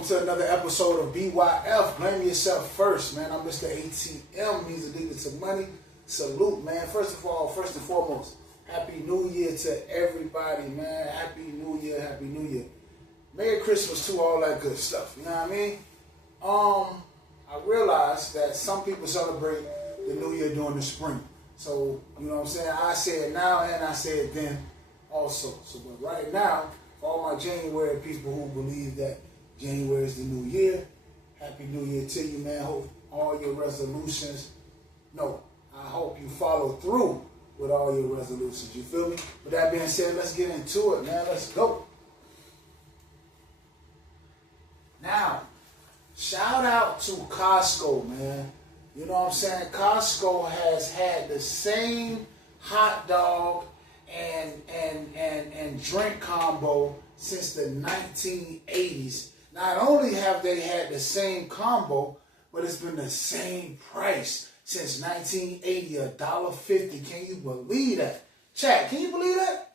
welcome to another episode of BYF. Blame yourself first, man. I'm Mr. ATM, means addicted to money. Salute, man. First and foremost, Happy New Year to everybody, man. Happy New Year, Happy New Year. Merry Christmas too, all that good stuff. You know what I mean? I realized that some people celebrate the New Year during the spring. So, you know what I'm saying? I say it now and I say it then also. So, but right now, for all my January people who believe that January is the new year, Happy New Year to you, man. Hope all your resolutions, I hope you follow through with all your resolutions. You feel me? With that being said, let's get into it, man. Let's go. Now, shout out to Costco, man. You know what I'm saying? Costco has had the same hot dog and drink combo since the 1980s. Not only have they had the same combo, but it's been the same price since 1980, $1.50. Can you believe that? Chat, can you believe that?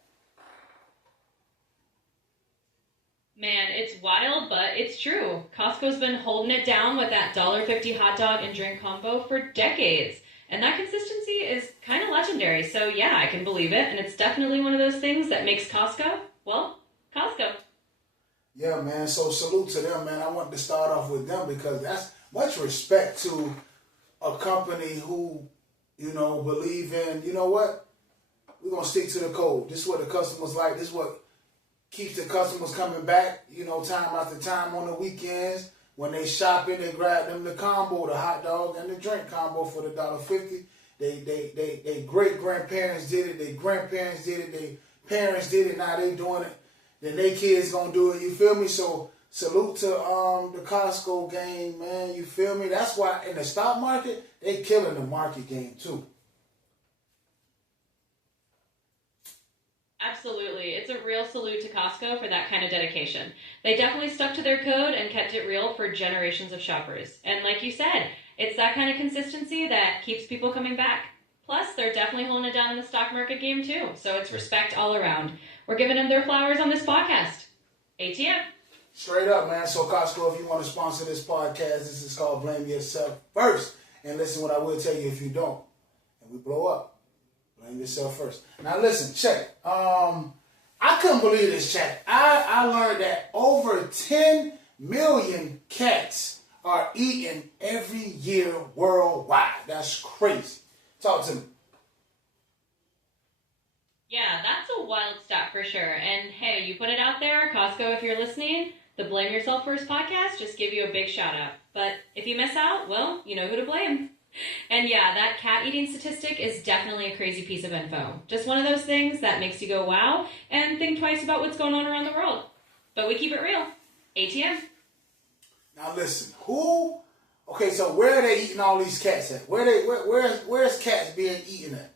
Man, it's wild, but it's true. Costco's been holding it down with that $1.50 hot dog and drink combo for decades. And that consistency is kind of legendary. So yeah, I can believe it. And it's definitely one of those things that makes Costco, well, Costco. Yeah, man. So salute to them, man. I wanted to start off with them because that's much respect to a company who, believe in, you know what? We're going to stick to the code. This is what the customers like. This is what keeps the customers coming back, time after time on the weekends. When they shopping, they grab them the combo, the hot dog and the drink combo for the $1.50. They great-grandparents did it. Their grandparents did it. Their parents did it. Now they doing it. Then their kids gonna do it. You feel me? So salute to the Costco game, man. You feel me? That's why in the stock market, they killing the market game too. Absolutely. It's a real salute to Costco for that kind of dedication. They definitely stuck to their code and kept it real for generations of shoppers. And like you said, it's that kind of consistency that keeps people coming back. Plus, they're definitely holding it down in the stock market game too. So it's respect all around. We're giving them their flowers on this podcast. ATM. Straight up, man. So Costco, if you want to sponsor this podcast, this is called Blame Yourself First. And listen what I will tell you if you don't. And we blow up. Blame yourself first. Now listen, check. I couldn't believe this, chat. I learned that over 10 million cats are eaten every year worldwide. That's crazy. Talk to me. Yeah, that's a wild stat for sure. And hey, you put it out there, Costco, if you're listening, the Blame Yourself First podcast just give you a big shout out. But if you miss out, well, you know who to blame. And yeah, that cat eating statistic is definitely a crazy piece of info. Just one of those things that makes you go wow and think twice about what's going on around the world. But we keep it real. ATM. Now listen, so where are they eating all these cats at? Where's cats being eaten at?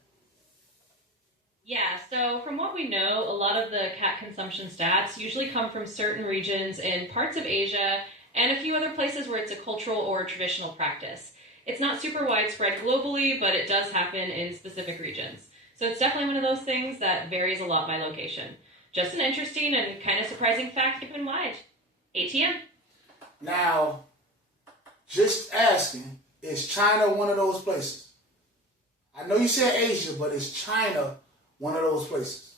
Yeah, so from what we know, a lot of the cat consumption stats usually come from certain regions in parts of Asia and a few other places where it's a cultural or traditional practice. It's not super widespread globally, but it does happen in specific regions. So it's definitely one of those things that varies a lot by location. Just an interesting and kind of surprising fact given wide. ATM. Now, just asking, is China one of those places? I know you said Asia, but is China one of those places?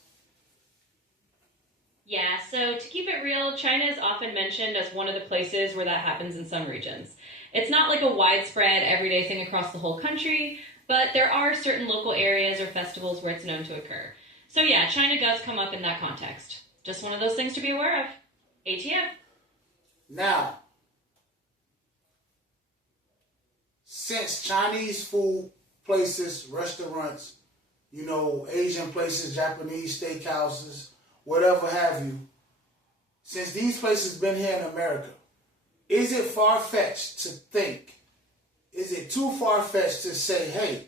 Yeah, so to keep it real, China is often mentioned as one of the places where that happens in some regions. It's not like a widespread, everyday thing across the whole country, but there are certain local areas or festivals where it's known to occur. So yeah, China does come up in that context. Just one of those things to be aware of. ATM. Now, since Chinese food places, restaurants, Asian places, Japanese steakhouses, whatever have you, since these places been here in America, is it far-fetched to think, is it too far-fetched to say, hey,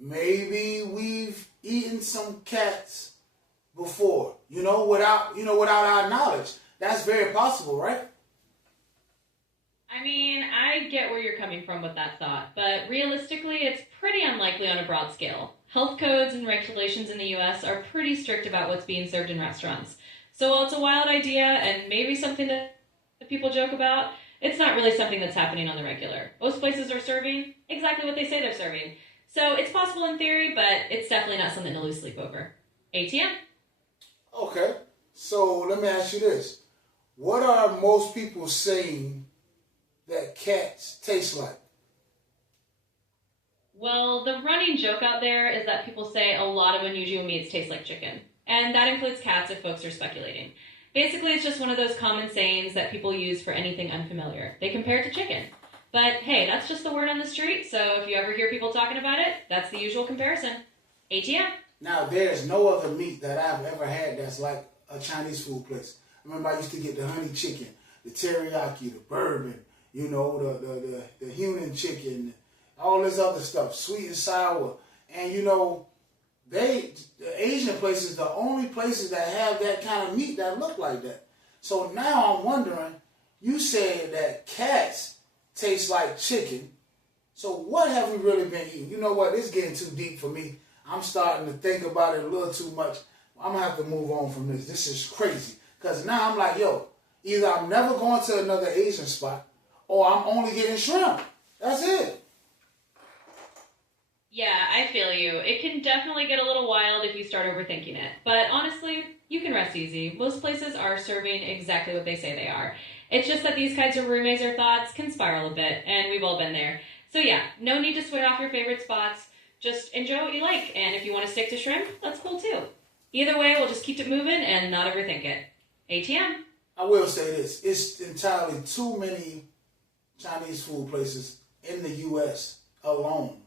maybe we've eaten some cats before, without our knowledge? That's very possible, right? I mean, I get where you're coming from with that thought, but realistically, it's pretty unlikely on a broad scale. Health codes and regulations in the U.S. are pretty strict about what's being served in restaurants. So while it's a wild idea and maybe something to that people joke about, it's not really something that's happening on the regular. Most places are serving exactly what they say they're serving. So it's possible in theory, but it's definitely not something to lose sleep over. ATM. Okay. So let me ask you this. What are most people saying that cats taste like? Well, the running joke out there is that people say a lot of unusual meats taste like chicken. And that includes cats if folks are speculating. Basically, it's just one of those common sayings that people use for anything unfamiliar. They compare it to chicken. But hey, that's just the word on the street, so if you ever hear people talking about it, that's the usual comparison. ATM. Now, there's no other meat that I've ever had that's like a Chinese food place. I remember I used to get the honey chicken, the teriyaki, the bourbon, you know, the Hunan chicken, all this other stuff, sweet and sour. And, you know, the Asian places, the only places that have that kind of meat that look like that. So now I'm wondering, you said that cats taste like chicken. So what have we really been eating? You know what? It's getting too deep for me. I'm starting to think about it a little too much. I'm going to have to move on from this. This is crazy. Because now I'm like, yo, either I'm never going to another Asian spot or I'm only getting shrimp. That's it. Yeah, I feel you. It can definitely get a little wild if you start overthinking it. But honestly, you can rest easy. Most places are serving exactly what they say they are. It's just that these kinds of rumors or thoughts can spiral a bit, and we've all been there. So yeah, no need to swear off your favorite spots. Just enjoy what you like, and if you want to stick to shrimp, that's cool too. Either way, we'll just keep it moving and not overthink it. ATM. I will say this. It's entirely too many Chinese food places in the U.S. alone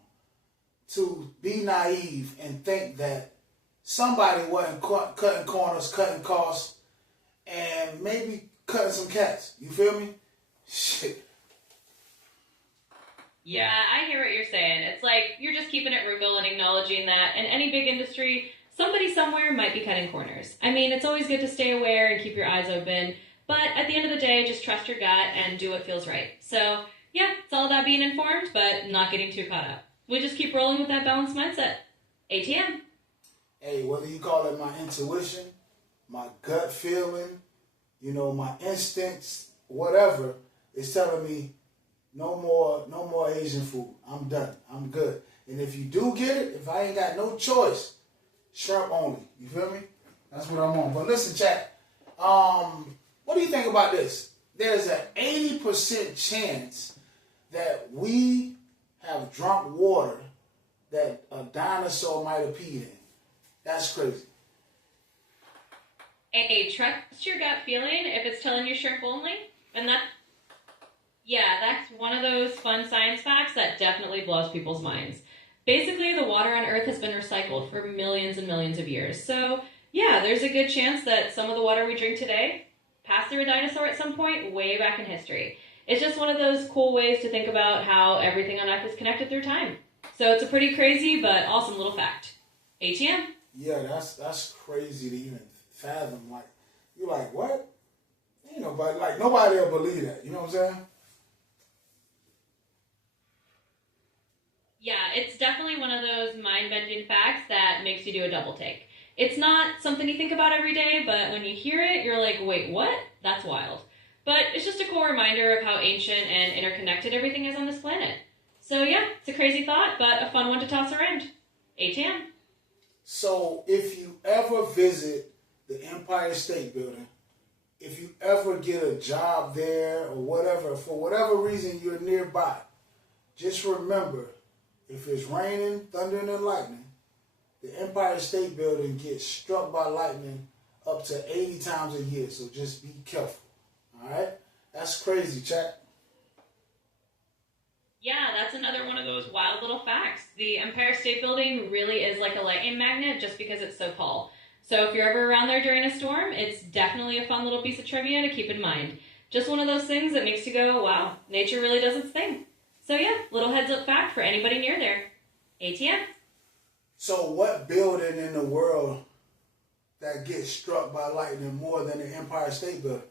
to be naive and think that somebody wasn't cutting corners, cutting costs, and maybe cutting some cats. You feel me? Shit. Yeah, I hear what you're saying. It's like you're just keeping it real and acknowledging that in any big industry, somebody somewhere might be cutting corners. I mean, it's always good to stay aware and keep your eyes open, but at the end of the day, just trust your gut and do what feels right. So, yeah, it's all about being informed, but not getting too caught up. We just keep rolling with that balanced mindset. ATM. Hey, whether you call it my intuition, my gut feeling, you know, my instincts, whatever, it's telling me no more Asian food. I'm done. I'm good. And if you do get it, if I ain't got no choice, shrimp only. You feel me? That's what I'm on. But listen, chat. What do you think about this? There's an 80% chance that we have drunk water that a dinosaur might have peed in. That's crazy. Hey, trust your gut feeling if it's telling you shrimp only. And that's one of those fun science facts that definitely blows people's minds. Basically, the water on Earth has been recycled for millions and millions of years. So, yeah, there's a good chance that some of the water we drink today passed through a dinosaur at some point way back in history. It's just one of those cool ways to think about how everything on Earth is connected through time. So it's a pretty crazy but awesome little fact. ATM? Yeah, that's crazy to even fathom. Like, you're like, what? Ain't nobody, like, nobody will believe that. You know what I'm saying? Yeah, it's definitely one of those mind-bending facts that makes you do a double take. It's not something you think about every day, but when you hear it, you're like, wait, what? That's wild. But it's just a cool reminder of how ancient and interconnected everything is on this planet. So yeah, it's a crazy thought, but a fun one to toss around. ATM. So if you ever visit the Empire State Building, if you ever get a job there or whatever, for whatever reason you're nearby, just remember, if it's raining, thundering, and lightning, the Empire State Building gets struck by lightning up to 80 times a year. So just be careful. All right? That's crazy, chat. Yeah, that's another one of those wild little facts. The Empire State Building really is like a lightning magnet just because it's so tall. So if you're ever around there during a storm, it's definitely a fun little piece of trivia to keep in mind. Just one of those things that makes you go, wow, nature really does its thing. So yeah, little heads up fact for anybody near there. ATM. So what building in the world that gets struck by lightning more than the Empire State Building?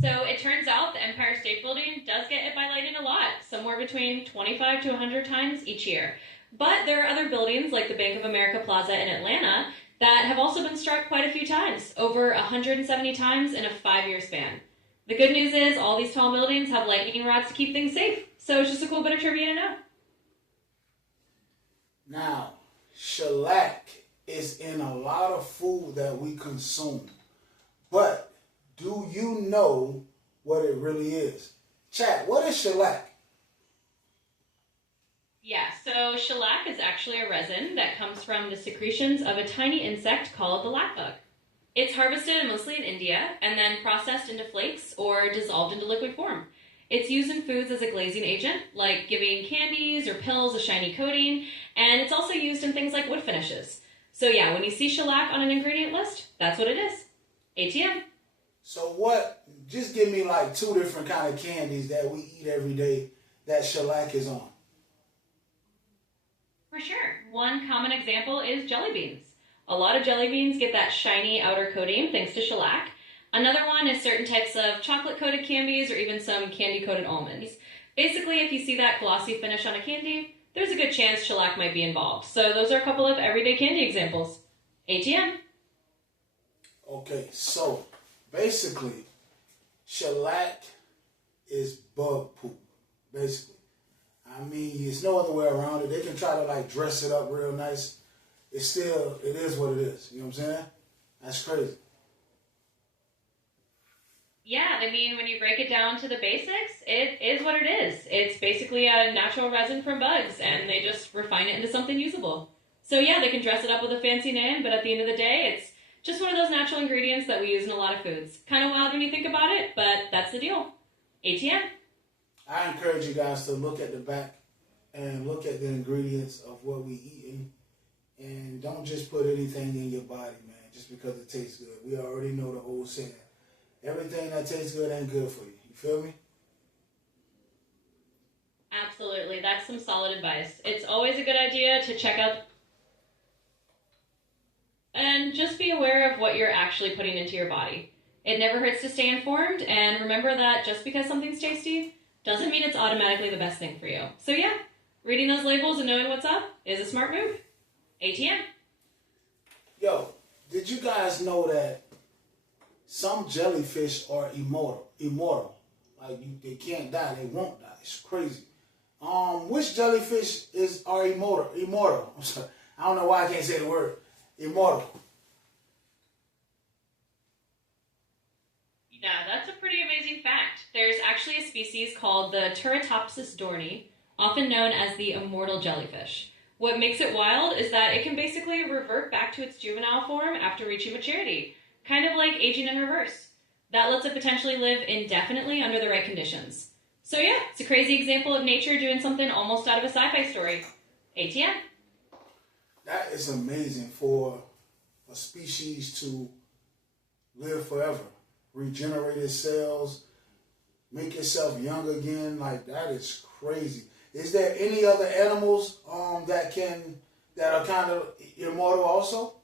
So it turns out the Empire State Building does get hit by lightning a lot, somewhere between 25 to 100 times each year. But there are other buildings like the Bank of America Plaza in Atlanta that have also been struck quite a few times, over 170 times in a 5-year span. The good news is all these tall buildings have lightning rods to keep things safe, so it's just a cool bit of trivia to know. Now, shellac is in a lot of food that we consume, but do you know what it really is? Chat, what is shellac? Yeah, so shellac is actually a resin that comes from the secretions of a tiny insect called the lapbug. It's harvested mostly in India and then processed into flakes or dissolved into liquid form. It's used in foods as a glazing agent, like giving candies or pills a shiny coating, and it's also used in things like wood finishes. So yeah, when you see shellac on an ingredient list, that's what it is. ATM. So what, just give me like 2 different kind of candies that we eat every day that shellac is on. For sure. One common example is jelly beans. A lot of jelly beans get that shiny outer coating thanks to shellac. Another one is certain types of chocolate-coated candies or even some candy-coated almonds. Basically, if you see that glossy finish on a candy, there's a good chance shellac might be involved. So those are a couple of everyday candy examples. ATM. Okay, so basically, shellac is bug poop, basically. I mean, there's no other way around it. They can try to like dress it up real nice. It is what it is. You know what I'm saying? That's crazy. Yeah, I mean, when you break it down to the basics, it is what it is. It's basically a natural resin from bugs, and they just refine it into something usable. So yeah, they can dress it up with a fancy name, but at the end of the day, it's just one of those natural ingredients that we use in a lot of foods. Kind of wild when you think about it, but that's the deal. ATM. I encourage you guys to look at the back and look at the ingredients of what we eating, and don't just put anything in your body, man, just because it tastes good. We already know the old saying. Everything that tastes good ain't good for you. You feel me? Absolutely. That's some solid advice. It's always a good idea to check out and just be aware of what you're actually putting into your body. It never hurts to stay informed, and remember that just because something's tasty doesn't mean it's automatically the best thing for you. So yeah, reading those labels and knowing what's up is a smart move. ATM. Yo, did you guys know that some jellyfish are immortal? Like they can't die, they won't die. It's crazy. Which jellyfish are immortal? I'm sorry, I don't know why I can't say the word immortal. Yeah, that's a pretty amazing fact. There's actually a species called the Turritopsis dohrnii, often known as the immortal jellyfish. What makes it wild is that it can basically revert back to its juvenile form after reaching maturity, kind of like aging in reverse. That lets it potentially live indefinitely under the right conditions. So yeah, it's a crazy example of nature doing something almost out of a sci-fi story. ATM. That is amazing for a species to live forever, regenerate its cells, make itself young again. Like, that is crazy. Is there any other animals that are kind of immortal also?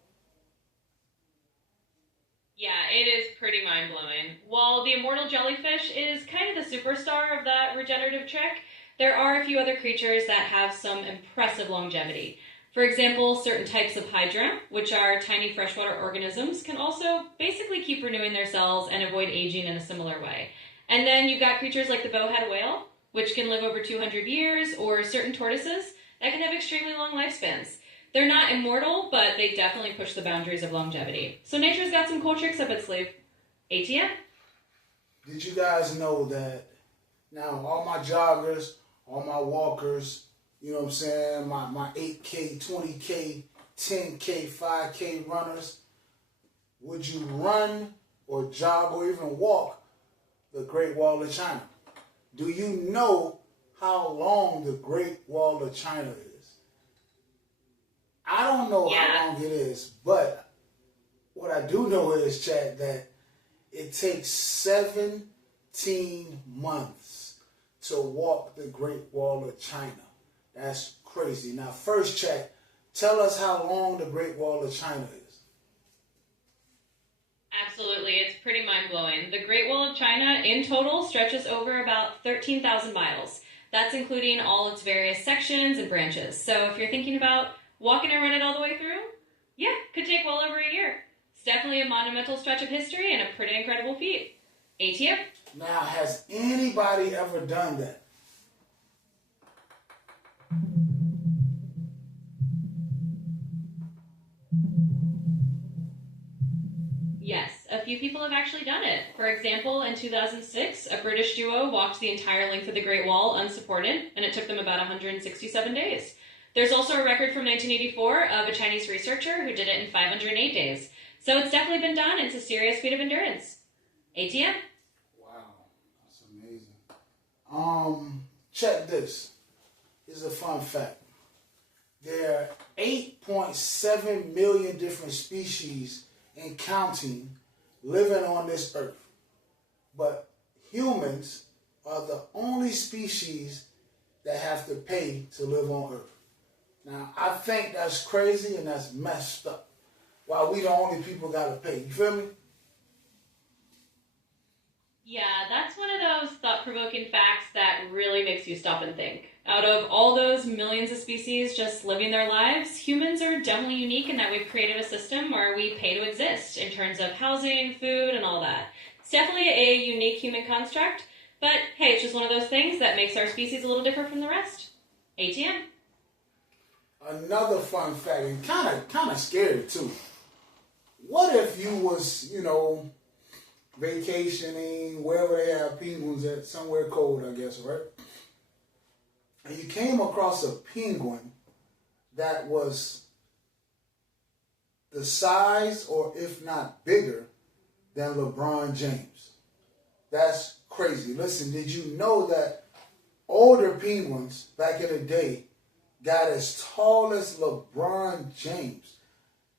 Yeah, it is pretty mind-blowing. While the immortal jellyfish is kind of the superstar of that regenerative trick, there are a few other creatures that have some impressive longevity. For example, certain types of hydra, which are tiny freshwater organisms, can also basically keep renewing their cells and avoid aging in a similar way. And then you've got creatures like the bowhead whale, which can live over 200 years, or certain tortoises that can have extremely long lifespans. They're not immortal, but they definitely push the boundaries of longevity. So nature's got some cool tricks up its sleeve. ATM? Did you guys know that now all my joggers, all my walkers, you know what I'm saying, my 8K, 20K, 10K, 5K runners, would you run or jog or even walk the Great Wall of China? Do you know how long the Great Wall of China is? I don't know how long it is, but what I do know is, Chad, that it takes 17 months to walk the Great Wall of China. That's crazy. Now, first, Chad, tell us how long the Great Wall of China is. Absolutely, it's pretty mind-blowing. The Great Wall of China, in total, stretches over about 13,000 miles. That's including all its various sections and branches. So if you're thinking about walking and run it all the way through, yeah, could take well over a year. It's definitely a monumental stretch of history and a pretty incredible feat. ATM. Now, has anybody ever done that? Yes, a few people have actually done it. For example, in 2006, a British duo walked the entire length of the Great Wall unsupported, and it took them about 167 days. There's also a record from 1984 of a Chinese researcher who did it in 508 days. So it's definitely been done. It's a serious feat of endurance. ATM. Wow, that's amazing. Check this. Here's a fun fact. There are 8.7 million different species and counting living on this earth. But humans are the only species that have to pay to live on earth. Now, I think that's crazy and that's messed up. While we the only people got to pay. You feel me? Yeah, that's one of those thought-provoking facts that really makes you stop and think. Out of all those millions of species just living their lives, humans are definitely unique in that we've created a system where we pay to exist in terms of housing, food, and all that. It's definitely a unique human construct, but hey, it's just one of those things that makes our species a little different from the rest. ATM. Another fun fact, and kind of scary too. What if you was, vacationing wherever they have penguins at, somewhere cold, I guess, right? And you came across a penguin that was the size, or if not bigger, than LeBron James. That's crazy. Listen, did you know that older penguins back in the day got as tall as LeBron James?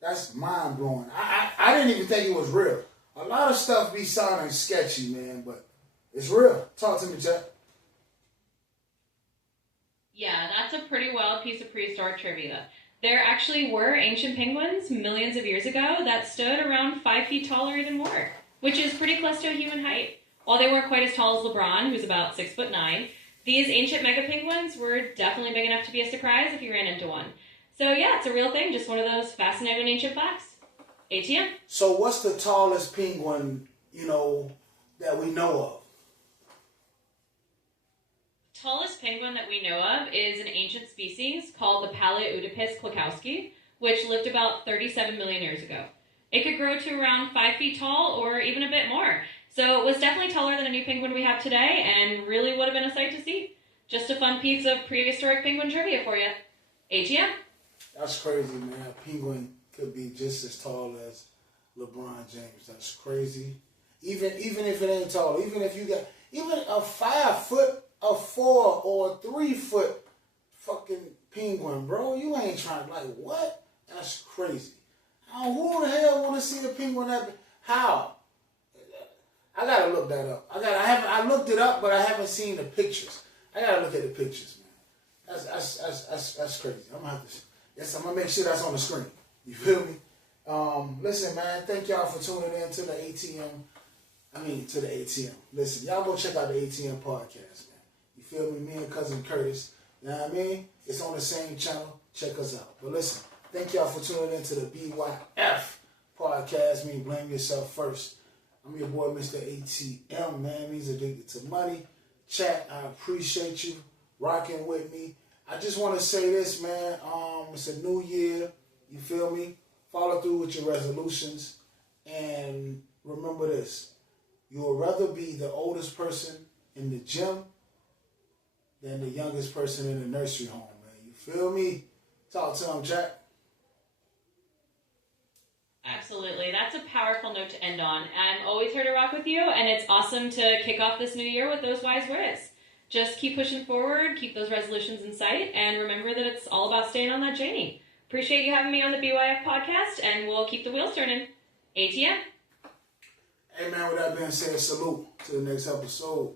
That's mind-blowing. I didn't even think it was real. A lot of stuff be sounding sketchy, man, but it's real. Talk to me, Jack. Yeah, that's a pretty wild piece of prehistoric trivia. There actually were ancient penguins millions of years ago that stood around 5 feet tall or even more, which is pretty close to a human height. While they weren't quite as tall as LeBron, who's about 6'9", these ancient mega penguins were definitely big enough to be a surprise if you ran into one. So yeah, it's a real thing, just one of those fascinating ancient facts. ATM. So what's the tallest penguin, that we know of? Tallest penguin that we know of is an ancient species called the Paleoudipus klakowski, which lived about 37 million years ago. It could grow to around 5 feet tall or even a bit more. So it was definitely taller than a new penguin we have today and really would have been a sight to see. Just a fun piece of prehistoric penguin trivia for you. ATM. That's crazy, man. A penguin could be just as tall as LeBron James. That's crazy. Even if it ain't tall, even if you got even a 5 foot, a 4 or a 3 foot fucking penguin, bro, you ain't trying to what? That's crazy. Who the hell want to see a penguin that big? How? I gotta look that up. I looked it up, but I haven't seen the pictures. I gotta look at the pictures, man. That's crazy. I'm gonna make sure that's on the screen. You feel me? Listen, man, thank y'all for tuning in to the ATM. Listen, y'all go check out the ATM podcast, man. You feel me? Me and Cousin Curtis. You know what I mean? It's on the same channel. Check us out. But listen, thank y'all for tuning in to the BYF podcast. Blame yourself first. I'm your boy, Mr. ATM, man. He's addicted to money. Chat, I appreciate you rocking with me. I just want to say this, man. It's a new year. You feel me? Follow through with your resolutions. And remember this. You would rather be the oldest person in the gym than the youngest person in the nursery home, man. You feel me? Talk to him, Jack. Absolutely. That's a powerful note to end on. I'm always here to rock with you, and it's awesome to kick off this new year with those wise words. Just keep pushing forward, keep those resolutions in sight, and remember that it's all about staying on that journey. Appreciate you having me on the BYF podcast, and we'll keep the wheels turning. ATM. Hey, man, with that being said, salute to the next episode.